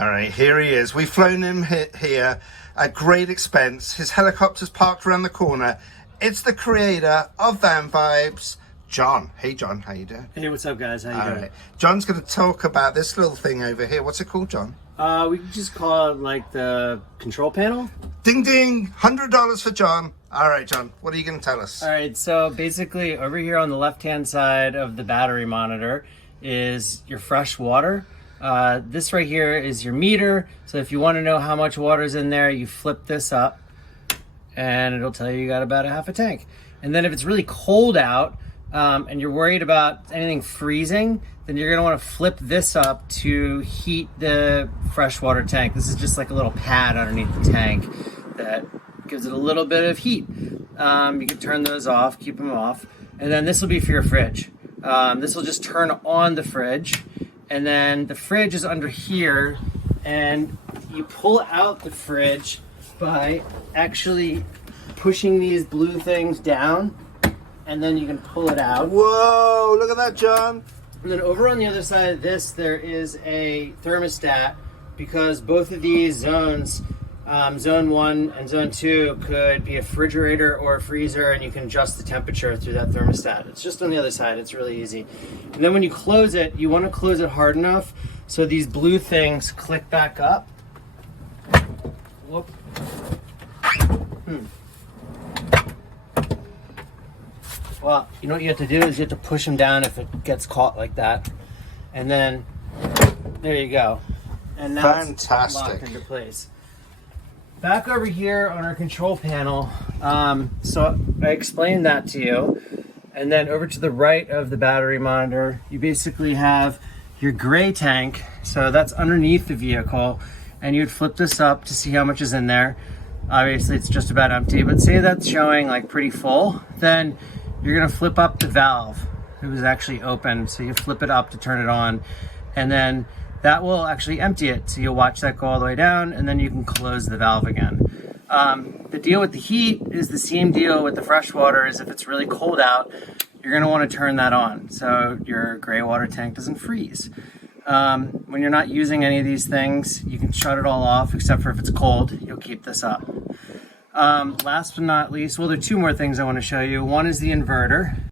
All right, here he is. We've flown him here at great expense. His helicopter's parked around the corner. It's the creator of Van Vibes, John. Hey, John, how you doing? Hey, what's up, guys? How you doing? Right. John's going to talk about this little thing over here. What's it called, John? We can just call it like the control panel. Ding, ding, $100 for John. All right, John, what are you going to tell us? All right, so basically over here on the left-hand side of the battery monitor is your fresh water. This right here is your meter. So if you want to know how much water is in there, you flip this up and it'll tell you got about a half a tank. And then if it's really cold out and you're worried about anything freezing, then you're gonna want to flip this up to heat the freshwater tank. This is just like a little pad underneath the tank that gives it a little bit of heat. You can turn those off, keep them off. And then this will be for your fridge. This will just turn on the fridge. And then the fridge is under here, and you pull out the fridge by actually pushing these blue things down, and then you can pull it out. Whoa, look at that, John. And then over on the other side of this, there is a thermostat, because both of these zones, zone 1 and zone 2, could be a refrigerator or a freezer, and you can adjust the temperature through that thermostat. It's just on the other side. It's really easy. And then when you close it, you want to close it hard enough so these blue things click back up. Whoop. Well, you know what you have to do is you have to push them down if it gets caught like that. And then, there you go. And now it's locked into place. Back over here on our control panel, so I explained that to you. And then over to the right of the battery monitor, you basically have your gray tank. So that's underneath the vehicle. And you'd flip this up to see how much is in there. Obviously it's just about empty, but say that's showing like pretty full, then you're gonna flip up the valve. It was actually open, so you flip it up to turn it on. And then that will actually empty it. So you'll watch that go all the way down, and then you can close the valve again. The deal with the heat is the same deal with the fresh water. Is if it's really cold out, you're gonna wanna turn that on so your gray water tank doesn't freeze. When you're not using any of these things, you can shut it all off, except for if it's cold, you'll keep this up. Last but not least, well, there are two more things I wanna show you. One is the inverter.